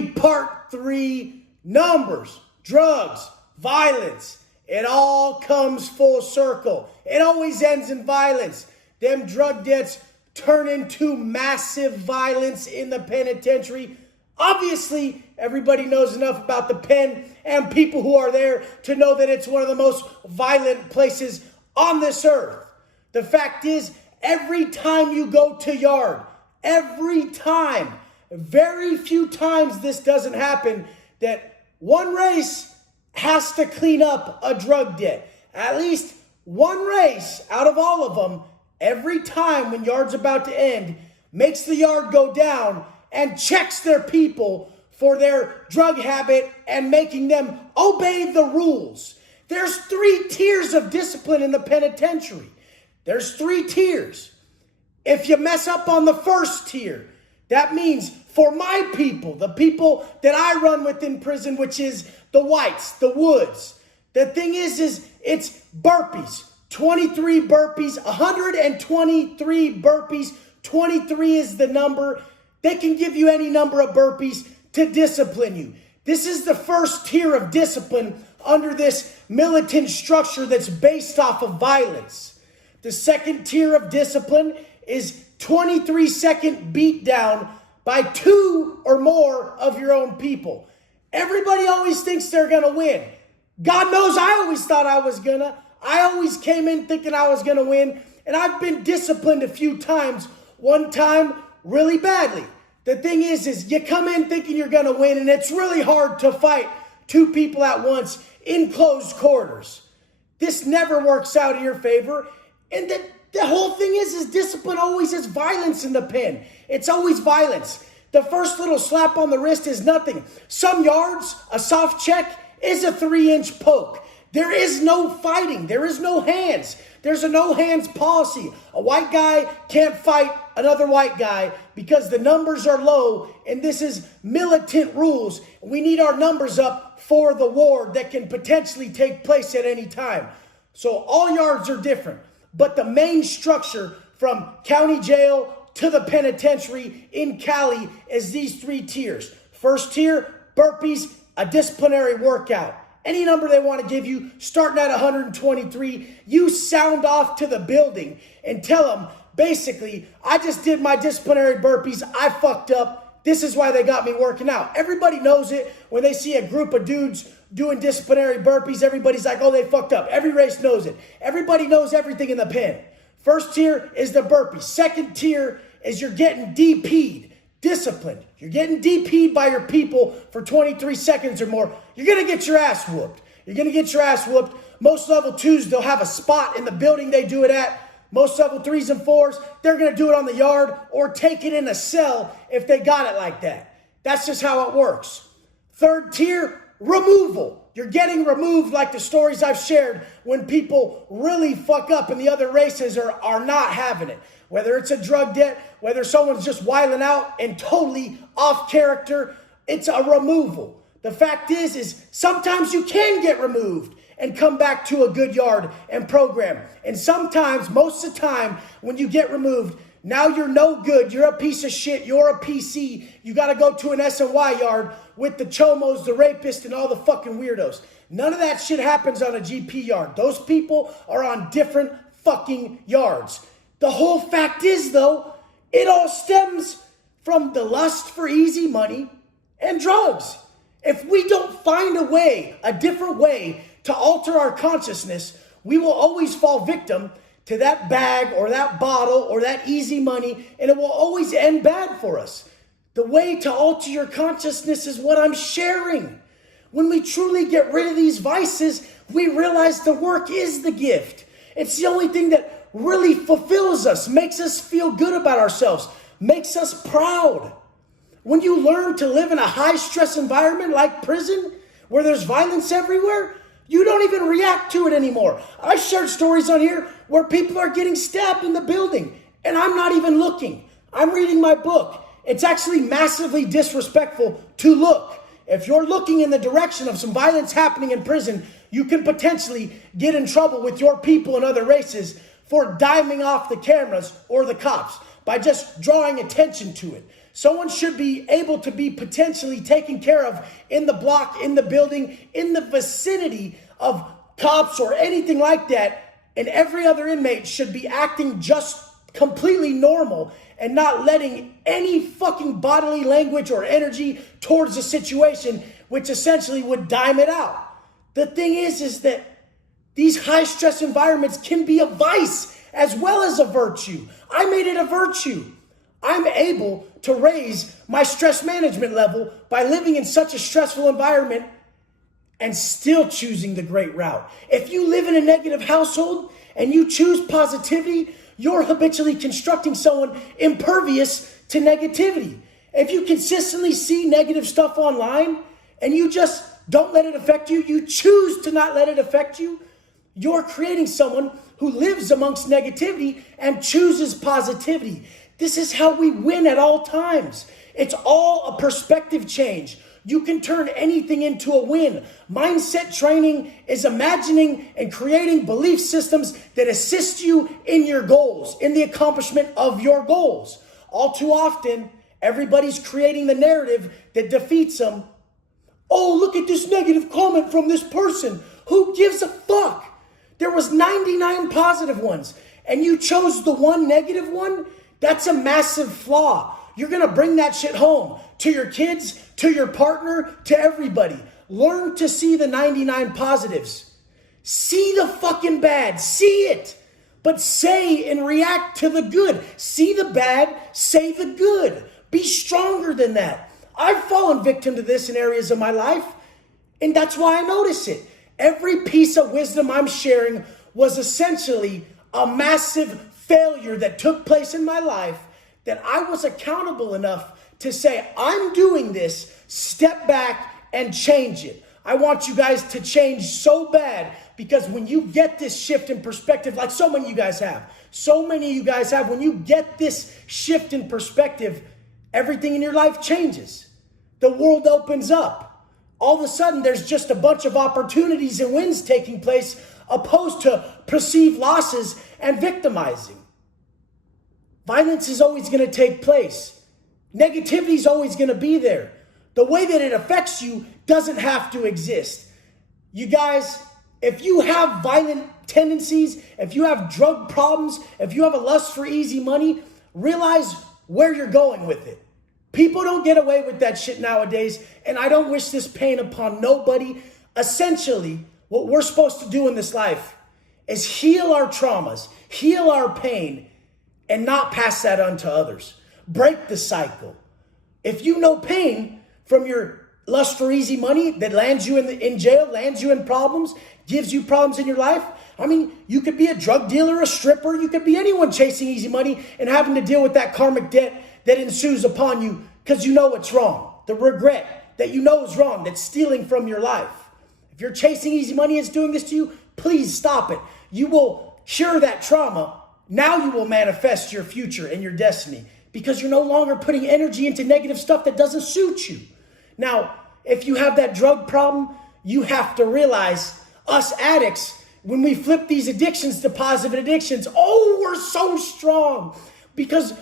part 3, numbers, drugs, violence. It all comes full circle. It always ends in violence. Them drug debts turn into massive violence in the penitentiary. Obviously, everybody knows enough about the pen and people who are there to know that it's one of the most violent places on this earth. The fact is, every time you go to yard, every time, very few times this doesn't happen, that one race has to clean up a drug debt. At least one race out of all of them, every time when yard's about to end, makes the yard go down and checks their people for their drug habit and making them obey the rules. There's 3 tiers of discipline in the penitentiary. There's 3 tiers. If you mess up on the first tier, that means for my people, the people that I run with in prison, which is the whites, the woods. The thing is it's burpees. 23 burpees, 123 burpees. 23 is the number. They can give you any number of burpees to discipline you. This is the first tier of discipline under this militant structure that's based off of violence. The second tier of discipline is 23-second beatdown by 2 or more of your own people. Everybody always thinks they're going to win. God knows I always thought I was going to. I always came in thinking I was going to win, and I've been disciplined a few times. One time, really badly. The thing is you come in thinking you're going to win, and it's really hard to fight 2 people at once in closed quarters. This never works out in your favor. And the whole thing is discipline always is violence in the pen. It's always violence. The first little slap on the wrist is nothing. Some yards, a soft check is a 3-inch poke. There is no fighting. There is no hands. There's a no hands policy. A white guy can't fight another white guy because the numbers are low, and this is militant rules. We need our numbers up for the war that can potentially take place at any time. So all yards are different, but the main structure from county jail to the penitentiary in Cali is these 3 tiers. First tier, burpees, a disciplinary workout. Any number they want to give you, starting at 123, you sound off to the building and tell them, basically, I just did my disciplinary burpees. I fucked up. This is why they got me working out. Everybody knows it. When they see a group of dudes doing disciplinary burpees, everybody's like, oh, they fucked up. Every race knows it. Everybody knows everything in the pen. First tier is the burpees. Second tier is you're getting DP'd. Disciplined. You're getting DP'd by your people for 23 seconds or more. You're going to get your ass whooped. You're going to get your ass whooped. Most level 2s, they'll have a spot in the building they do it at. Most level 3s and 4s, they're going to do it on the yard or take it in a cell if they got it like that. That's just how it works. Third tier, removal. You're getting removed like the stories I've shared when people really fuck up and the other races are not having it. Whether it's a drug debt, whether someone's just wilding out and totally off character, it's a removal. The fact is sometimes you can get removed and come back to a good yard and program. And sometimes, most of the time, when you get removed, now you're no good. You're a piece of shit. You're a PC. You got to go to an SNY yard with the chomos, the rapists, and all the fucking weirdos. None of that shit happens on a GP yard. Those people are on different fucking yards. The whole fact is, though, it all stems from the lust for easy money and drugs. If we don't find a way, a different way to alter our consciousness, we will always fall victim to that bag or that bottle or that easy money, and it will always end bad for us. The way to alter your consciousness is what I'm sharing. When we truly get rid of these vices, we realize the work is the gift. It's the only thing that really fulfills us, makes us feel good about ourselves, makes us proud. When you learn to live in a high-stress environment like prison, where there's violence everywhere, you don't even react to it anymore. I shared stories on here where people are getting stabbed in the building, and I'm not even looking. I'm reading my book. It's actually massively disrespectful to look. If you're looking in the direction of some violence happening in prison, you can potentially get in trouble with your people and other races for diming off the cameras or the cops by just drawing attention to it. Someone should be able to be potentially taken care of in the block, in the building, in the vicinity of cops or anything like that. And every other inmate should be acting just completely normal and not letting any fucking bodily language or energy towards the situation, which essentially would dime it out. The thing is that these high stress environments can be a vice as well as a virtue. I made it a virtue. I'm able to raise my stress management level by living in such a stressful environment and still choosing the great route. If you live in a negative household and you choose positivity, you're habitually constructing someone impervious to negativity. If you consistently see negative stuff online and you just don't let it affect you, you choose to not let it affect you, you're creating someone who lives amongst negativity and chooses positivity. This is how we win at all times. It's all a perspective change. You can turn anything into a win. Mindset training is imagining and creating belief systems that assist you in your goals, in the accomplishment of your goals. All too often, everybody's creating the narrative that defeats them. Oh, look at this negative comment from this person. Who gives a fuck? There was 99 positive ones, and you chose the one negative one? That's a massive flaw. You're going to bring that shit home to your kids, to your partner, to everybody. Learn to see the 99 positives. See the fucking bad. See it. But say and react to the good. See the bad. Say the good. Be stronger than that. I've fallen victim to this in areas of my life, and that's why I notice it. Every piece of wisdom I'm sharing was essentially a massive failure that took place in my life that I was accountable enough to say, I'm doing this, step back and change it. I want you guys to change so bad, because when you get this shift in perspective, like so many of you guys have, when you get this shift in perspective, everything in your life changes. The world opens up. All of a sudden, there's just a bunch of opportunities and wins taking place, opposed to perceived losses and victimizing. Violence is always going to take place. Negativity is always going to be there. The way that it affects you doesn't have to exist. You guys, if you have violent tendencies, if you have drug problems, if you have a lust for easy money, realize where you're going with it. People don't get away with that shit nowadays, and I don't wish this pain upon nobody. Essentially, what we're supposed to do in this life is heal our traumas, heal our pain, and not pass that on to others. Break the cycle. If you know pain from your lust for easy money that lands you in jail, lands you in problems, gives you problems in your life, I mean, you could be a drug dealer, a stripper, you could be anyone chasing easy money and having to deal with that karmic debt that ensues upon you because you know it's wrong. The regret that you know is wrong, that's stealing from your life. If you're chasing easy money and it's doing this to you, please stop it. You will cure that trauma. Now you will manifest your future and your destiny because you're no longer putting energy into negative stuff that doesn't suit you. Now, if you have that drug problem, you have to realize us addicts, when we flip these addictions to positive addictions, oh, we're so strong because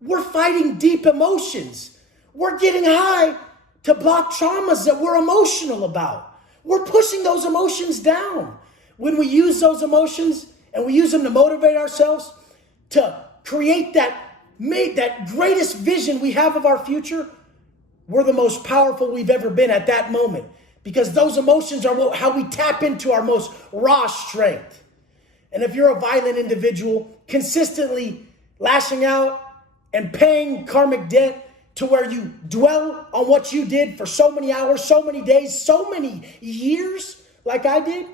we're fighting deep emotions. We're getting high to block traumas that we're emotional about. We're pushing those emotions down. When we use those emotions and we use them to motivate ourselves to create that greatest vision we have of our future, we're the most powerful we've ever been at that moment, because those emotions are how we tap into our most raw strength. And if you're a violent individual, consistently lashing out and paying karmic debt to where you dwell on what you did for so many hours, so many days, so many years, like I did,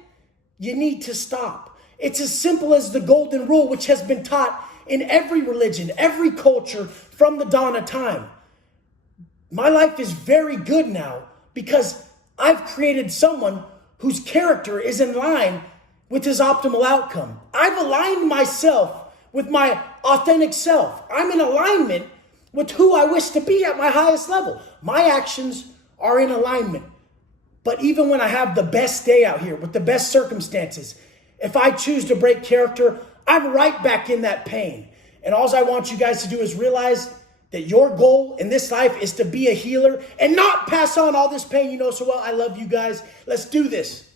you need to stop. It's as simple as the golden rule, which has been taught in every religion, every culture from the dawn of time. My life is very good now because I've created someone whose character is in line with his optimal outcome. I've aligned myself with my authentic self. I'm in alignment with who I wish to be at my highest level. My actions are in alignment. But even when I have the best day out here with the best circumstances, if I choose to break character, I'm right back in that pain. And all I want you guys to do is realize that your goal in this life is to be a healer and not pass on all this pain you know so well. I love you guys. Let's do this.